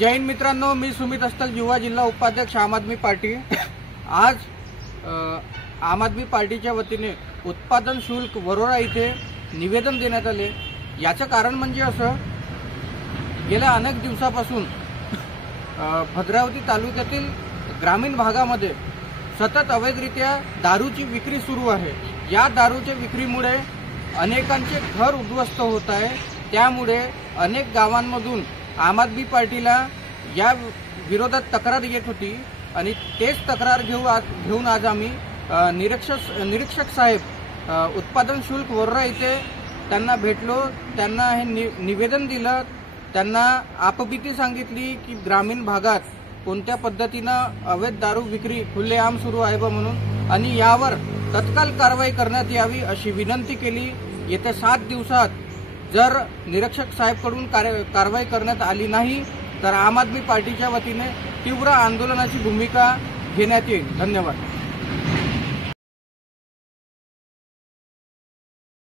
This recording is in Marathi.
जय हिंद मित्रांनो, मी सुमित अस्ताल, युवा जिल्हा उपाध्यक्ष आम आदमी पार्टी। आज आम आदमी पार्टीच्या वतीने उत्पादन शुल्क वरोरा इथे निवेदन देण्यात आले। याचं कारण म्हणजे असं, गेल्या अनेक दिवसापासून भद्रावती तालुक्यातील ग्रामीण भागामध्ये सतत अवैधरित्या दारूची विक्री सुरू आहे। या दारूच्या विक्रीमुळे अनेकांचे घर उद्ध्वस्त होत आहे। त्यामुळे अनेक गावांमधून आम आदमी पार्टीला या विरोधात तक्रार येत होती आणि तेच तक्रार घेऊन आज आम्ही निरीक्षक साहेब उत्पादन शुल्क वरोरा इथे त्यांना भेटलो। त्यांना हे निवेदन दिलं। त्यांना आपबीती सांगितली की ग्रामीण भागात कोणत्या पद्धतीनं अवैध दारू विक्री खुलेआम सुरू आहे म्हणून, आणि यावर तत्काळ कारवाई करण्यात यावी अशी विनंती केली। येत्या 7 दिवसात जर निरीक्षक साहेबकडून कारवाई करण्यात आली नाही तर आम आदमी पार्टीच्या वतीने तीव्र आंदोलनाची भूमिका घेण्यात येईल। धन्यवाद।